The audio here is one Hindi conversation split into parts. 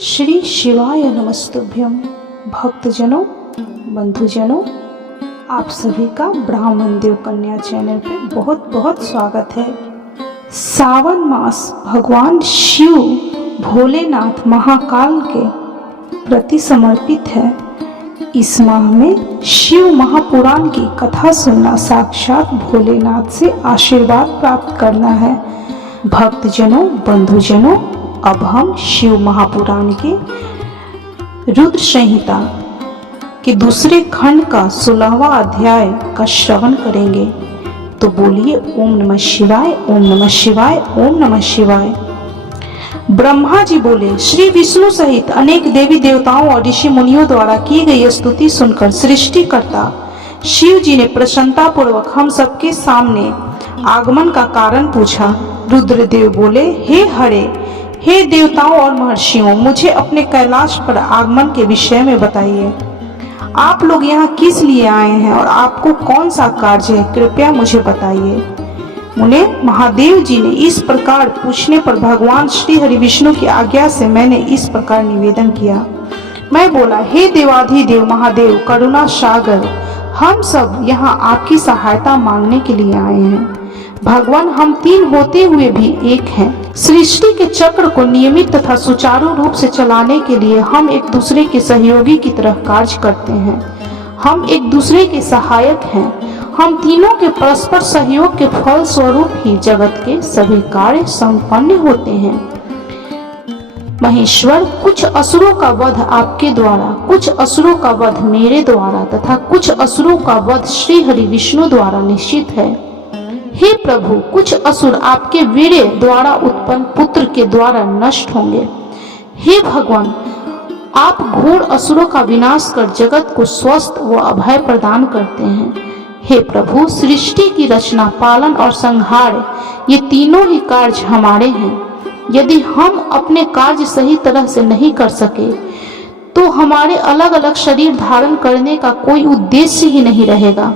श्री शिवाय नमस्तुभ्यम। भक्तजनों, बंधुजनों, आप सभी का ब्राह्मण देव कन्या चैनल पे बहुत बहुत स्वागत है। सावन मास भगवान शिव भोलेनाथ महाकाल के प्रति समर्पित है। इस माह में शिव महापुराण की कथा सुनना, साक्षात भोलेनाथ से आशीर्वाद प्राप्त करना है। भक्तजनों, बंधुजनों, अब हम शिव महापुराण के रुद्र संहिता के दूसरे खंड का 16वां अध्याय का श्रवण करेंगे। तो बोलिए ओम नमः शिवाय, ओम नमः शिवाय, ओम नमः शिवाय। ब्रह्मा जी बोले, श्री विष्णु सहित अनेक देवी देवताओं और ऋषि मुनियों द्वारा की गई स्तुति सुनकर सृष्टिकर्ता शिव जी ने प्रसन्नता पूर्वक हम सबके सामने आगमन का कारण पूछा। रुद्रदेव बोले, हे हरे, हे देवताओं और महर्षियों, मुझे अपने कैलाश पर आगमन के विषय में बताइए। आप लोग यहाँ किस लिए आए हैं और आपको कौन सा कार्य है, कृपया मुझे बताइए। मुने महादेव जी ने इस प्रकार पूछने पर भगवान श्री हरि विष्णु की आज्ञा से मैंने इस प्रकार निवेदन किया। मैं बोला, हे देवाधिदेव महादेव करुणा सागर, हम सब यहाँ आपकी सहायता मांगने के लिए आए हैं। भगवान, हम तीन होते हुए भी एक हैं। सृष्टि के चक्र को नियमित तथा सुचारू रूप से चलाने के लिए हम एक दूसरे के सहयोगी की तरह कार्य करते हैं। हम एक दूसरे के सहायक हैं। हम तीनों के परस्पर सहयोग के फल स्वरूप ही जगत के सभी कार्य संपन्न होते हैं। महेश्वर, कुछ असुरों का वध आपके द्वारा, कुछ असुरों का वध मेरे द्वारा तथा कुछ असुरों का वध श्री हरि विष्णु द्वारा निश्चित है। हे प्रभु, कुछ असुर आपके वीर्य द्वारा उत्पन्न पुत्र के द्वारा नष्ट होंगे। हे भगवान, आप घोर असुरों का विनाश कर जगत को स्वस्थ व अभय प्रदान करते हैं। हे प्रभु, सृष्टि की रचना, पालन और संहार, ये तीनों ही कार्य हमारे हैं। यदि हम अपने कार्य सही तरह से नहीं कर सके तो हमारे अलग अलग शरीर धारण करने का कोई उद्देश्य ही नहीं रहेगा।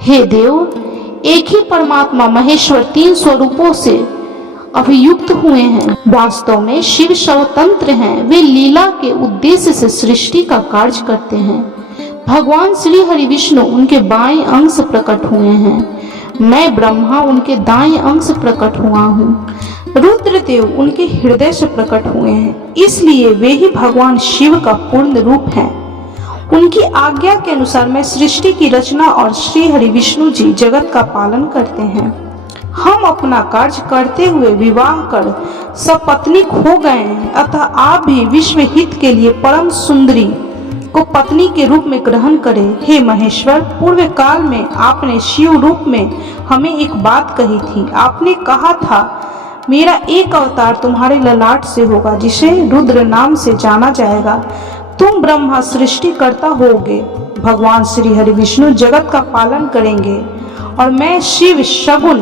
हे देव, एक ही परमात्मा महेश्वर तीन स्वरूपों से अभियुक्त हुए हैं। वास्तव में शिव स्वतंत्र हैं। वे लीला के उद्देश्य से सृष्टि का कार्य करते हैं। भगवान श्री हरि विष्णु उनके बाएं अंग से प्रकट हुए हैं। मैं ब्रह्मा उनके दाएं अंग से प्रकट हुआ हूँ। रुद्रदेव उनके हृदय से प्रकट हुए हैं। इसलिए वे ही भगवान शिव का पूर्ण रूप हैं। उनकी आज्ञा के अनुसार मैं सृष्टि की रचना और श्री हरि विष्णु जी जगत का पालन करते हैं। हम अपना कार्य करते हुए विवाह कर सपत्नीक हो गए हैं। अतः आप भी विश्व हित के लिए परम सुंदरी को पत्नी के रूप में ग्रहण करें। हे महेश्वर, पूर्व काल में आपने शिव रूप में हमें एक बात कही थी। आपने कहा था, मेरा एक अवतार तुम्हारे ललाट से होगा जिसे रुद्र नाम से जाना जाएगा। तुम ब्रह्मा सृष्टिकर्ता होगे, भगवान श्री हरि विष्णु जगत का पालन करेंगे और मैं शिव शगुन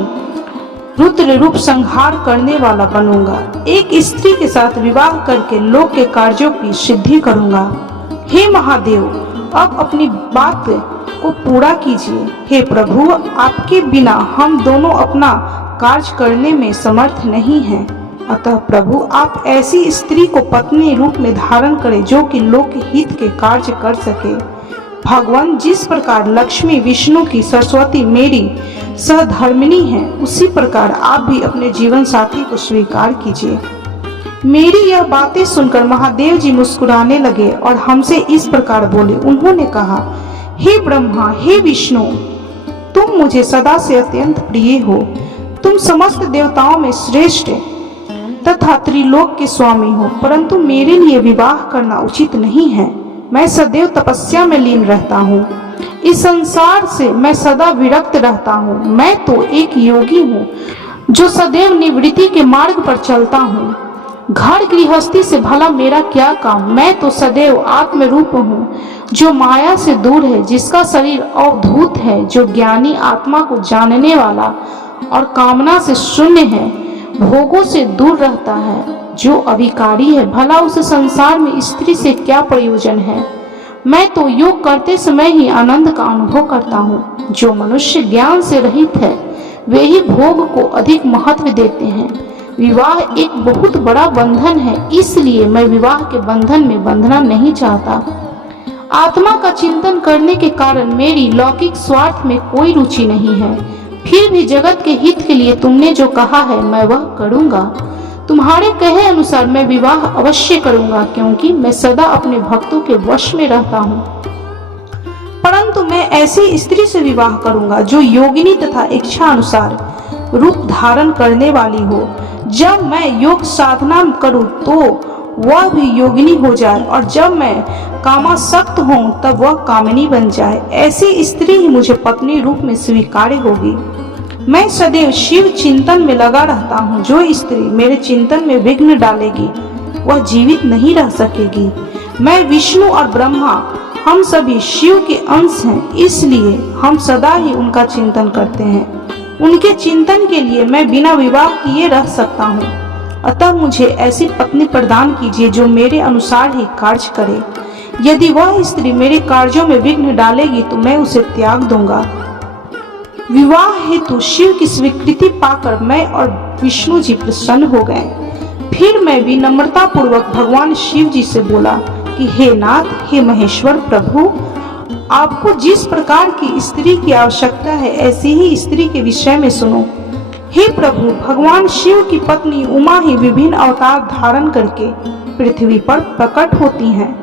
रुद्र रूप संहार करने वाला बनूंगा। एक स्त्री के साथ विवाह करके लोक के कार्यों की सिद्धि करूंगा। हे महादेव, अब अपनी बात को पूरा कीजिए। हे प्रभु, आपके बिना हम दोनों अपना कार्य करने में समर्थ नहीं हैं। अतः प्रभु, आप ऐसी स्त्री को पत्नी रूप में धारण करें जो कि लोक हित के कार्य कर सके। भगवान, जिस प्रकार लक्ष्मी विष्णु की सरस्वती मेरी सहधर्मिणी है, उसी प्रकार आप भी अपने जीवन साथी को स्वीकार कीजिए। मेरी यह बातें सुनकर महादेव जी मुस्कुराने लगे और हमसे इस प्रकार बोले। उन्होंने कहा, हे ब्रह्मा, हे विष्णु, तुम मुझे सदा से अत्यंत प्रिय हो। तुम समस्त देवताओं में श्रेष्ठ तथा त्रिलोक के स्वामी हो, परंतु मेरे लिए विवाह करना उचित नहीं है। मैं सदैव तपस्या में लीन रहता हूँ। इस संसार से मैं सदा विरक्त रहता हूँ। मैं तो एक योगी हूँ जो सदैव निवृत्ति के मार्ग पर चलता हूँ। घर गृहस्थी से भला मेरा क्या काम। मैं तो सदैव आत्म रूप हूँ जो माया से दूर है, जिसका शरीर अवधूत है, जो ज्ञानी आत्मा को जानने वाला और कामना से शून्य है, भोगों से दूर रहता है, जो अविकारी है। भला उस संसार में स्त्री से क्या प्रयोजन है। मैं तो योग करते समय ही आनंद का अनुभव करता हूँ। जो मनुष्य ज्ञान से रहित है वे ही भोग को अधिक महत्व देते हैं। विवाह एक बहुत बड़ा बंधन है, इसलिए मैं विवाह के बंधन में बंधना नहीं चाहता। आत्मा का चिंतन करने के कारण मेरी लौकिक स्वार्थ में कोई रुचि नहीं है। फिर भी जगत के हित के लिए तुमने जो कहा है मैं वह करूँगा। तुम्हारे कहे अनुसार मैं विवाह अवश्य करूँगा, क्योंकि मैं सदा अपने भक्तों के वश में रहता हूँ। परंतु मैं ऐसी स्त्री से विवाह करूँगा जो योगिनी तथा इच्छा अनुसार रूप धारण करने वाली हो। जब मैं योग साधना करूँ तो वह भी योगिनी हो जाए, और जब मैं कामासक्त हूँ तब वह कामिनी बन जाए। ऐसी स्त्री ही मुझे पत्नी रूप में स्वीकार्य होगी। मैं सदैव शिव चिंतन में लगा रहता हूँ। जो स्त्री मेरे चिंतन में विघ्न डालेगी वह जीवित नहीं रह सकेगी। मैं विष्णु और ब्रह्मा हम सभी शिव के अंश हैं, इसलिए हम सदा ही उनका चिंतन करते हैं। उनके चिंतन के लिए मैं बिना विवाह किए रह सकता हूँ। अतः मुझे ऐसी पत्नी प्रदान कीजिए जो मेरे अनुसार ही कार्य करे। यदि वह स्त्री मेरे कार्यों में विघ्न डालेगी तो मैं उसे त्याग दूंगा। विवाह हेतु शिव की स्वीकृति पाकर मैं और विष्णु जी प्रसन्न हो गए। फिर मैं विनम्रता पूर्वक भगवान शिव जी से बोला कि हे नाथ, हे महेश्वर प्रभु, आपको जिस प्रकार की स्त्री की आवश्यकता है ऐसी ही स्त्री के विषय में सुनो। हे प्रभु, भगवान शिव की पत्नी उमा ही विभिन्न अवतार धारण करके पृथ्वी पर प्रकट होती हैं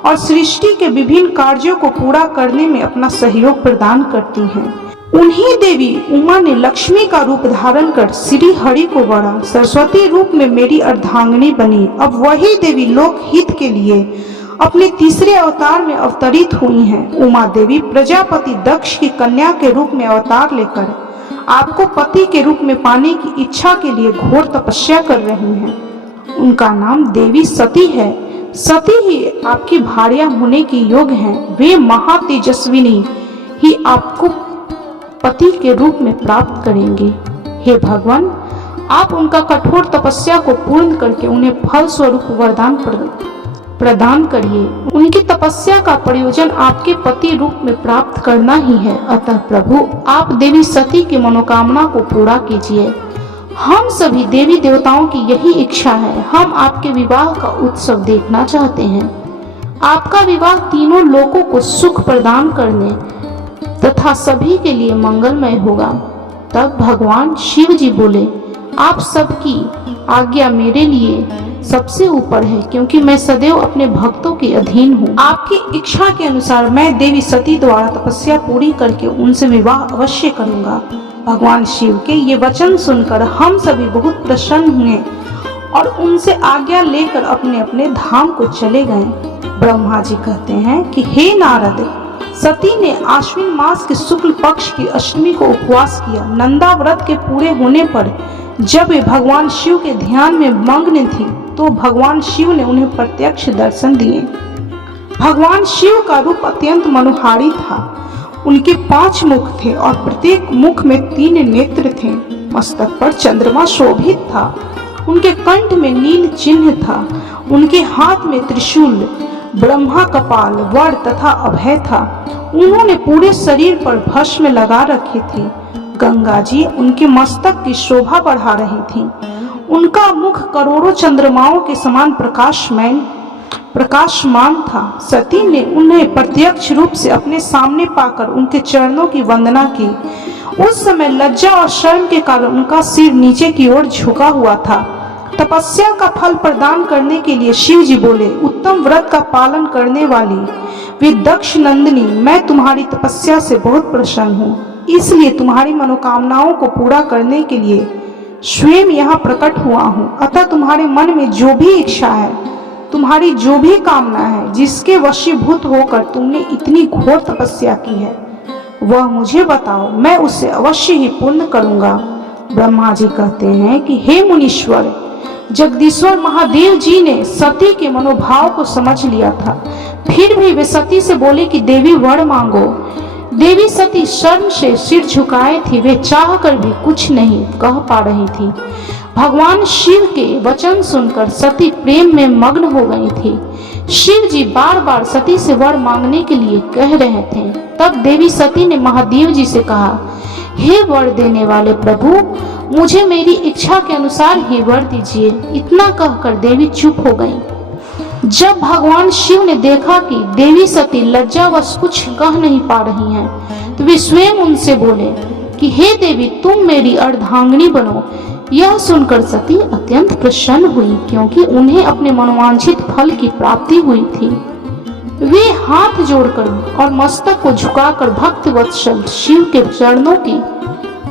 और सृष्टि के विभिन्न कार्यों को पूरा करने में अपना सहयोग प्रदान करती हैं। उन्हीं देवी उमा ने लक्ष्मी का रूप धारण कर श्री हरि को वरा सरस्वती रूप में मेरी अर्धांगिनी बनी। अब वही देवी लोक हित के लिए अपने तीसरे अवतार में अवतरित हुई हैं। उमा देवी प्रजापति दक्ष की कन्या के रूप में अवतार लेकर आपको पति के रूप में पाने की इच्छा के लिए घोर तपस्या कर रही हैं। उनका नाम देवी सती है। सती ही आपकी भार्या होने की योग्य हैं। वे महातेजस्विनी ही आपको पति के रूप में प्राप्त करेंगे। हे भगवान, आप उनका कठोर तपस्या को पूर्ण करके उन्हें फल स्वरूप वरदान प्रदान करिए। उनकी तपस्या का प्रयोजन आपके पति रूप में प्राप्त करना ही है। अतः प्रभु, आप देवी सती की मनोकामना को पूरा कीजिए। हम सभी देवी देवताओं की यही इच्छा है। हम आपके विवाह का उत्सव देखना चाहते हैं। आपका विवाह तीनों लोकों को सुख प्रदान करने तथा सभी के लिए मंगलमय होगा। तब भगवान शिव जी बोले, आप सबकी आज्ञा मेरे लिए सबसे ऊपर है, क्योंकि मैं सदैव अपने भक्तों के अधीन हूँ। आपकी इच्छा के अनुसार मैं देवी सती द्वारा तपस्या पूरी करके उनसे विवाह अवश्य करूँगा। भगवान शिव के ये वचन सुनकर हम सभी बहुत प्रसन्न हुए और उनसे आज्ञा लेकर अपने अपने धाम को चले गए। ब्रह्मा जी कहते हैं कि हे नारद, सती ने आश्विन मास के शुक्ल पक्ष की अष्टमी को उपवास किया। नंदा व्रत के पूरे होने पर जब वे भगवान शिव के ध्यान में मग्न थी तो भगवान शिव ने उन्हें प्रत्यक्ष दर्शन दिए। भगवान शिव का रूप अत्यंत मनोहारी था। उनके 5 मुख थे और प्रत्येक मुख में 3 नेत्र थे। मस्तक पर चंद्रमा शोभित था। उनके कंठ में नील चिन्ह था। उनके हाथ में त्रिशूल, ब्रह्मा कपाल, वर तथा अभय था। उन्होंने पूरे शरीर पर भस्म लगा रखी थी। गंगा जी उनके मस्तक की शोभा बढ़ा रही थी। उनका मुख करोड़ों चंद्रमाओं के समान प्रकाशमान था। सती ने उन्हें प्रत्यक्ष रूप से अपने सामने पाकर उनके चरणों की वंदना की। उस समय लज्जा और शर्म के कारण उनका सिर नीचे की ओर झुका हुआ था। तपस्या का फल प्रदान करने के लिए शिव जी बोले, उत्तम व्रत का पालन करने वाली वे दक्ष नंदिनी, मैं तुम्हारी तपस्या से बहुत प्रसन्न हूँ, इसलिए तुम्हारी मनोकामनाओं को पूरा करने के लिए स्वयं यहाँ प्रकट हुआ हूँ। अतः तुम्हारे मन में जो भी इच्छा है, तुम्हारी जो भी कामना है, जिसके वशीभूत होकर तुमने इतनी घोर तपस्या की है, वह मुझे बताओ, मैं उसे अवश्य ही पूर्ण करूँगा। ब्रह्मा जी कहते हैं कि हे मुनीश्वर, जगदीश्वर महादेव जी ने सती के मनोभाव को समझ लिया था। फिर भी वे सती से बोले कि देवी वर मांगो। देवी सती शर्म से सिर झुकाए थी। वे चाह कर भी कुछ नहीं कह पा रही थी। भगवान शिव के वचन सुनकर सती प्रेम में मग्न हो गई थी। शिव जी बार बार सती से वर मांगने के लिए कह रहे थे। तब देवी सती ने महादेव जी से कहा, हे वर देने वाले प्रभु, मुझे मेरी इच्छा के अनुसार ही वर दीजिए। इतना कहकर देवी चुप हो गई। जब भगवान शिव ने देखा कि देवी सती लज्जावश कुछ कह नहीं पा रही हैं, तो वे स्वयं उनसे बोले कि हे देवी, तुम मेरी अर्धांगिनी बनो। यह सुनकर सती अत्यंत प्रसन्न हुई, क्योंकि उन्हें अपने मनोवांछित फल की प्राप्ति हुई थी। वे हाथ जोड़कर और मस्तक को झुकाकर भक्तवत्सल शिव के चरणों की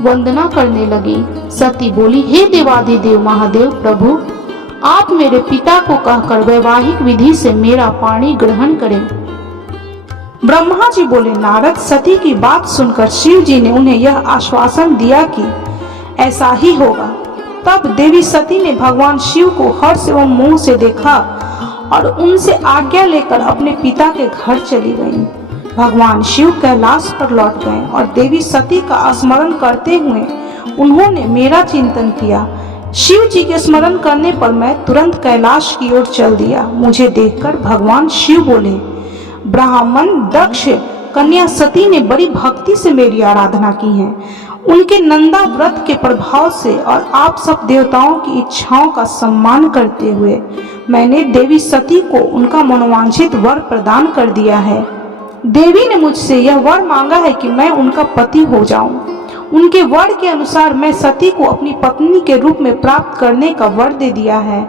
वंदना करने लगी। सती बोली, हे देवाधिदेव महादेव प्रभु, आप मेरे पिता को कहकर वैवाहिक विधि से मेरा पाणी ग्रहण करें। ब्रह्मा जी बोले, नारद, सती की बात सुनकर शिव जी ने उन्हें यह आश्वासन दिया कि ऐसा ही होगा। तब देवी सती ने भगवान शिव को हर्ष एवं मोह से देखा और उनसे आज्ञा लेकर अपने पिता के घर चली गईं। भगवान शिव कैलाश पर लौट गए और देवी सती का स्मरण करते हुए उन्होंने मेरा चिंतन किया। शिव जी के स्मरण करने पर मैं तुरंत कैलाश की ओर चल दिया। मुझे देखकर भगवान शिव बोले, ब्राह्मण दक्ष कन्या सती ने बड़ी भक्ति से मेरी आराधना की है। उनके नंदा व्रत के प्रभाव से और आप सब देवताओं की इच्छाओं का सम्मान करते हुए मैंने देवी सती को उनका मनोवांछित वर प्रदान कर दिया है। देवी ने मुझसे यह वर मांगा है कि मैं उनका पति हो जाऊं। उनके वर के अनुसार मैं सती को अपनी पत्नी के रूप में प्राप्त करने का वर दे दिया है।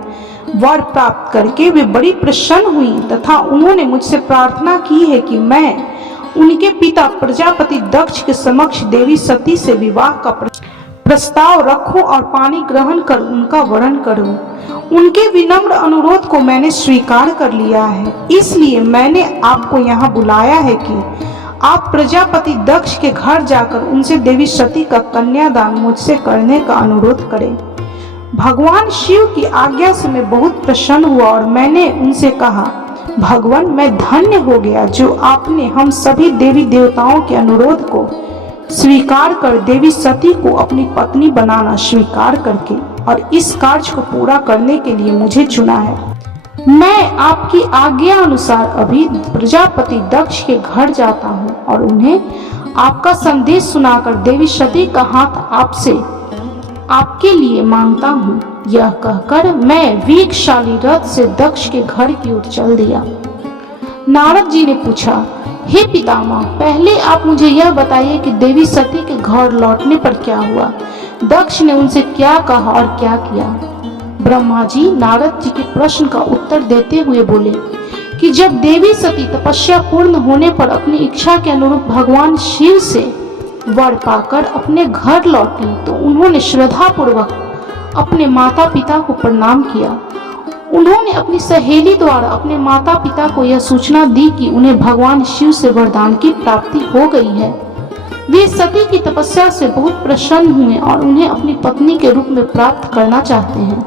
वर प्राप्त करके वे बड़ी प्रसन्न हुई तथा उन्होंने मुझसे प्रार्थना की है कि मैं उनके पिता प्रजापति दक्ष के समक्ष देवी सती से विवाह का प्रस्ताव रखूं और पानी ग्रहण कर उनका वरण करूं। उनके विनम्र अनुरोध को मैंने स्वीकार कर लिया है, इसलिए मैंने आपको यहाँ बुलाया है कि आप प्रजापति दक्ष के घर जाकर उनसे देवी सती का कन्यादान मुझसे करने का अनुरोध करें। भगवान शिव की आज्ञा से मैं बहुत प्रसन्न हुआ और मैंने उनसे कहा, भगवान, मैं धन्य हो गया जो आपने हम सभी देवी देवताओं के अनुरोध को स्वीकार कर देवी सती को अपनी पत्नी बनाना स्वीकार करके और इस कार्य को पूरा करने के लिए मुझे चुना है। मैं आपकी आज्ञा अनुसार अभी प्रजापति दक्ष के घर जाता हूँ और उन्हें आपका संदेश सुनाकर देवी सती का हाथ आपसे आपके लिए मांगता हूँ। यह कहकर मैं वेगशाली रथ से दक्ष के घर की ओर चल दिया। नारद जी ने पूछा, हे पितामह, पहले आप मुझे यह बताइए कि देवी सती के घर लौटने पर क्या हुआ? दक्ष ने उनसे क्या कहा और क्या किया? ब्रह्मा जी नारद जी के प्रश्न का उत्तर देते हुए बोले कि जब देवी सती तपस्या पूर्ण होने पर अपनी इच्छा के अनुरूप भगवान शिव से वर पाकर अपने घर लौटी तो उन्होंने श्रद्धा पूर्वक अपने माता पिता को प्रणाम किया। उन्होंने अपनी सहेली द्वारा अपने माता पिता को यह सूचना दी कि उन्हें भगवान शिव से वरदान की प्राप्ति हो गई है। वे सती की तपस्या से बहुत प्रसन्न हुए और उन्हें अपनी पत्नी के रूप में प्राप्त करना चाहते हैं।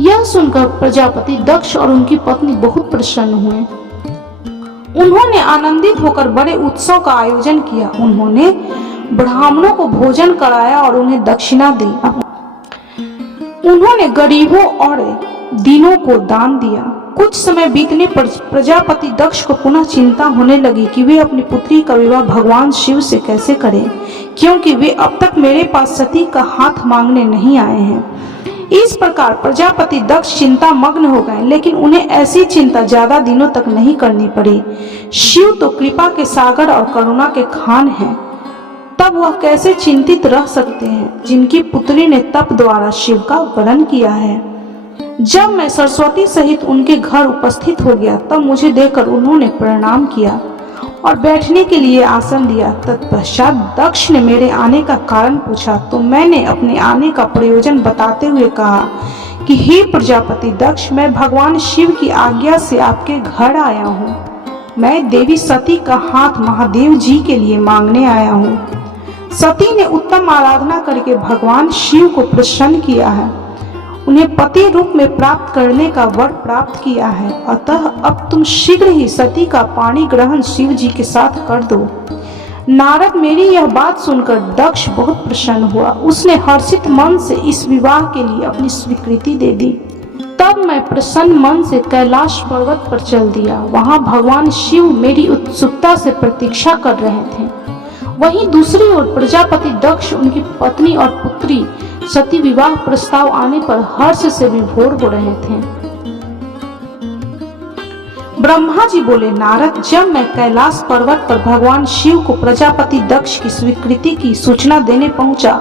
यह सुनकर प्रजापति दक्ष और उनकी पत्नी बहुत प्रसन्न हुए। उन्होंने आनंदित होकर बड़े उत्सव का आयोजन किया। उन्होंने ब्राह्मणों को भोजन कराया और उन्हें दक्षिणा दी। उन्होंने गरीबों और दीनों को दान दिया। कुछ समय बीतने पर प्रजापति दक्ष को पुनः चिंता होने लगी कि वे अपनी पुत्री का विवाह भगवान शिव से कैसे करें, क्योंकि वे अब तक मेरे पास सती का हाथ मांगने नहीं आए हैं। इस प्रकार प्रजापति दक्ष चिंता मग्न हो गए, लेकिन उन्हें ऐसी चिंता ज्यादा दिनों तक नहीं करनी पड़ी। शिव तो कृपा के सागर और करुणा के खान हैं, तब वह कैसे चिंतित रह सकते हैं जिनकी पुत्री ने तप द्वारा शिव का वरण किया है। जब मैं सरस्वती सहित उनके घर उपस्थित हो गया तब मुझे देखकर उन्होंने प्रणाम किया और बैठने के लिए आसन दिया। तत्पश्चात दक्ष ने मेरे आने का कारण पूछा तो मैंने अपने आने का प्रयोजन बताते हुए कहा कि हे प्रजापति दक्ष, मैं भगवान शिव की आज्ञा से आपके घर आया हूँ। मैं देवी सती का हाथ महादेव जी के लिए मांगने आया हूँ। सती ने उत्तम आराधना करके भगवान शिव को प्रसन्न किया है, उन्हें पति रूप में प्राप्त करने का वर प्राप्त किया है। अतः अब तुम शीघ्र ही सती का पाणी ग्रहण शिव जी के साथ कर दो। नारद मेरी यह बात सुनकर दक्ष बहुत प्रसन्न हुआ। उसने हर्षित मन से इस विवाह के लिए अपनी स्वीकृति दे दी। तब मैं प्रसन्न मन से कैलाश पर्वत पर चल दिया। वहां भगवान शिव मेरी उत्सुकता से प्रतीक्षा कर रहे थे। वहीं दूसरी ओर प्रजापति दक्ष उनकी पत्नी और पुत्री सती विवाह प्रस्ताव आने पर हर्ष से विभोर हो रहे थे। ब्रह्मा जी बोले, नारद, जब मैं कैलाश पर्वत पर भगवान शिव को प्रजापति दक्ष की स्वीकृति की सूचना देने पहुंचा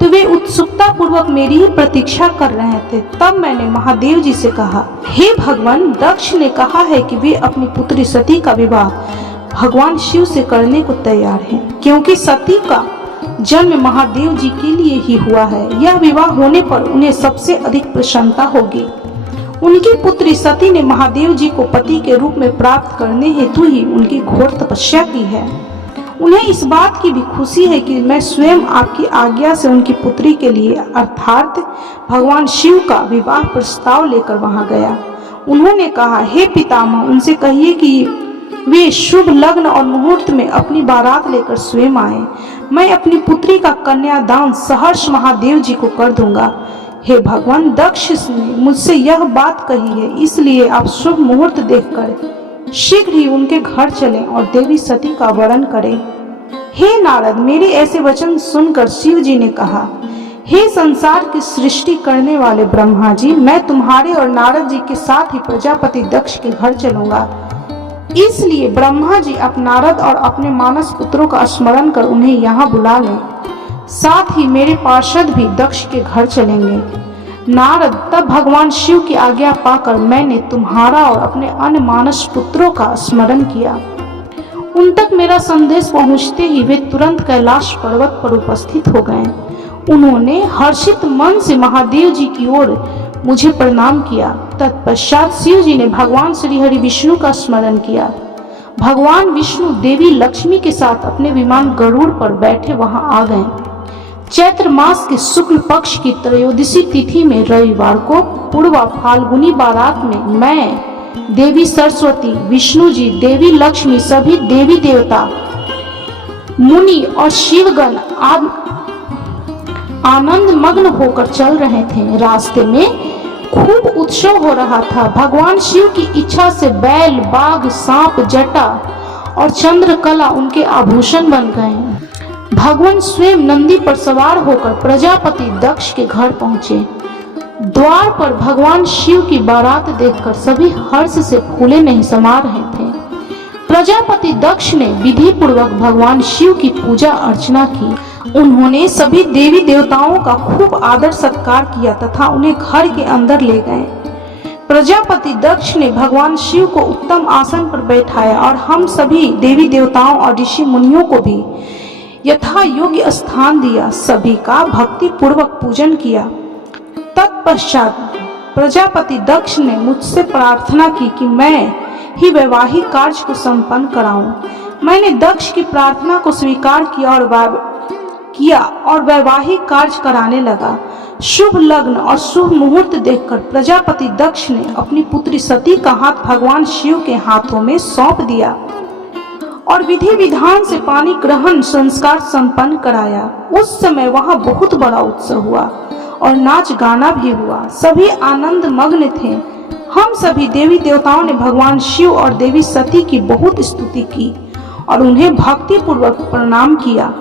तो वे उत्सुकता पूर्वक मेरी ही प्रतीक्षा कर रहे थे। तब मैंने महादेव जी से कहा, हे भगवान, दक्ष ने कहा है कि वे अपनी पुत्री सती का विवाह भगवान शिव से करने को तैयार हैं, क्योंकि सती का जन्म महादेव जी के लिए ही हुआ है। यह विवाह होने पर उन्हें सबसे अधिक प्रसन्नता होगी। उनकी पुत्री सती ने महादेव जी को पति के रूप में प्राप्त करने हेतु ही उनकी घोर तपस्या की है। उन्हें इस बात की भी खुशी है कि मैं स्वयं आपकी आज्ञा से उनकी पुत्री के लिए अर्थात भगवान शिव का विवाह प्रस्ताव लेकर वहां गया। उन्होंने कहा, हे पितामह, उनसे कहिए कि वे शुभ लग्न और मुहूर्त में अपनी बारात लेकर स्वयं आए। मैं अपनी पुत्री का कन्यादान सहर्ष महादेव जी को कर दूंगा। हे भगवान, दक्ष ने मुझसे यह बात कही है, इसलिए आप शुभ मुहूर्त देखकर शीघ्र ही उनके घर चलें और देवी सती का वरण करें। हे नारद, मेरे ऐसे वचन सुनकर शिव जी ने कहा, हे संसार की सृष्टि करने वाले ब्रह्मा जी, मैं तुम्हारे और नारद जी के साथ ही प्रजापति दक्ष के घर चलूंगा। इसलिए ब्रह्मा जी अब नारद और अपने मानस पुत्रों का स्मरण कर उन्हें यहाँ बुला लें। साथ ही मेरे पार्षद भी दक्ष के घर चलेंगे। नारद, तब भगवान शिव की आज्ञा पाकर मैंने तुम्हारा और अपने अन्य मानस पुत्रों का स्मरण किया। उन तक मेरा संदेश पहुंचते ही वे तुरंत कैलाश पर्वत पर उपस्थित हो गए। उन्होंने हर्षित मन से महादेव जी की ओर मुझे प्रणाम किया। तत्पश्चात शिव जी ने भगवान श्री हरि विष्णु का स्मरण किया। भगवान विष्णु देवी लक्ष्मी के साथ अपने विमान गरुड़ पर बैठे वहां आ गए। चैत्र मास के शुक्ल पक्ष की त्रयोदशी तिथि में रविवार को पूर्वा फाल्गुनी बारात में मैं, देवी सरस्वती, विष्णु जी, देवी लक्ष्मी, सभी देवी देवता, मुनि और शिवगण आनंद मग्न होकर चल रहे थे। रास्ते में खूब उत्सव हो रहा था। भगवान शिव की इच्छा से बैल, बाघ, सांप, जटा और चंद्रकला उनके आभूषण बन गए। भगवान स्वयं नंदी पर सवार होकर प्रजापति दक्ष के घर पहुंचे। द्वार पर भगवान शिव की बारात देखकर सभी हर्ष से फूले नहीं समा रहे थे। प्रजापति दक्ष ने विधि पूर्वक भगवान शिव की पूजा अर्चना की। उन्होंने सभी देवी देवताओं का खूब आदर सत्कार किया तथा उन्हें घर के अंदर ले गए। प्रजापति दक्ष ने भगवान शिव को उत्तम आसन पर बैठाया और हम सभी देवी देवताओं और ऋषि मुनियों को भी यथा योग्य स्थान दिया। सभी का भक्ति पूर्वक पूजन किया। तत्पश्चात प्रजापति दक्ष ने मुझसे प्रार्थना की कि मैं ही वैवाहिक कार्य को संपन्न कराऊं। मैंने दक्ष की प्रार्थना को स्वीकार किया और वैवाहिक कार्य कराने लगा। शुभ लग्न और शुभ मुहूर्त देखकर प्रजापति दक्ष ने अपनी पुत्री सती का हाथ भगवान शिव के हाथों में सौंप दिया और विधि विधान से पानी ग्रहण संस्कार संपन्न कराया। उस समय वहां बहुत बड़ा उत्सव हुआ और नाच गाना भी हुआ। सभी आनंद मग्न थे। हम सभी देवी देवताओं ने भगवान शिव और देवी सती की बहुत स्तुति की और उन्हें भक्ति पूर्वक प्रणाम किया।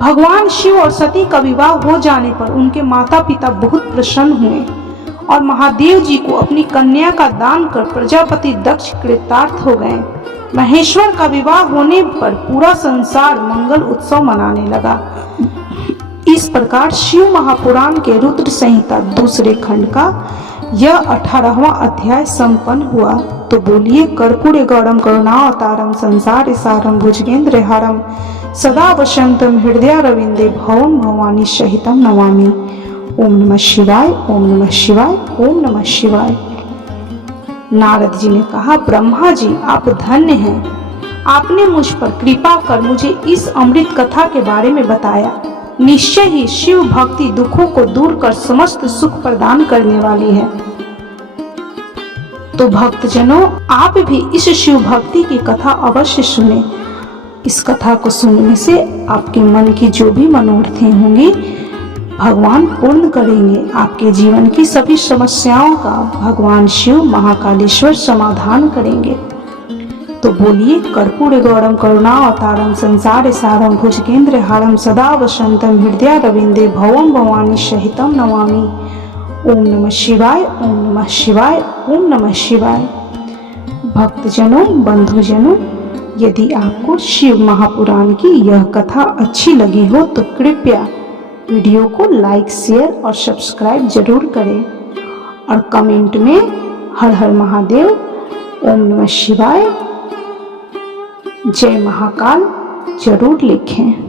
भगवान शिव और सती का विवाह हो जाने पर उनके माता पिता बहुत प्रसन्न हुए और महादेव जी को अपनी कन्या का दान कर प्रजापति दक्ष कृतार्थ हो गए। महेश्वर का विवाह होने पर पूरा संसार मंगल उत्सव मनाने लगा। इस प्रकार शिव महापुराण के रुद्र संहिता दूसरे खंड का यह 18वां अध्याय संपन्न हुआ। तो बोलिए, कर्पूर गौरम करुणावतारम संसार सारम भुजगेंद्र हारम सदा वसंतम हृदय रविंदे भवन भवानी सहितम नमामि। ओम नमः शिवाय, ओम नमः शिवाय, ओम नमः शिवाय। नारद जी ने कहा, ब्रह्मा जी, आप धन्य हैं। आपने मुझ पर कृपा कर मुझे इस अमृत कथा के बारे में बताया। निश्चय ही शिव भक्ति दुखों को दूर कर समस्त सुख प्रदान करने वाली है। तो भक्तजनों, आप भी इस शिव भक्ति की कथा अवश्य सुने। इस कथा को सुनने से आपके मन की जो भी मनोरथें होंगी भगवान पूर्ण करेंगे। आपके जीवन की सभी समस्याओं का भगवान शिव महाकालेश्वर समाधान करेंगे। तो बोलिए कर्पूर गौरम करुणावतारम संसार सारम भुजगेंद्र हारम सदा वसंतम हृदय रविंदे भवम भवानी सहितम नमामि। ओम नमः शिवाय, ओम नमः शिवाय, ओम नमः शिवाय। भक्तजनों, बंधुजनों, यदि आपको शिव महापुराण की यह कथा अच्छी लगी हो तो कृपया वीडियो को लाइक, शेयर और सब्सक्राइब जरूर करें और कमेंट में हर हर महादेव, ओम नमः शिवाय, जय महाकाल जरूर लिखें।